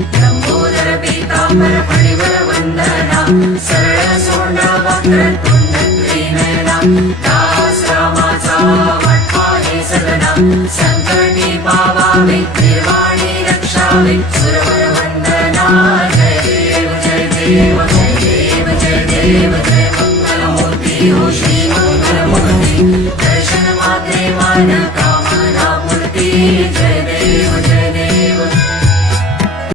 लंबोदर पीतांबर फणिवर वंदना सरळ सोंड वक्रतुंड त्रिनयना दास रामाचा वाटपा हे सदना संकटी पावावे निर्वाणी रक्षावे सुरवर वंदना जय देव जय देव जय देव जय देव जय मंगलमूर्ती हो श्री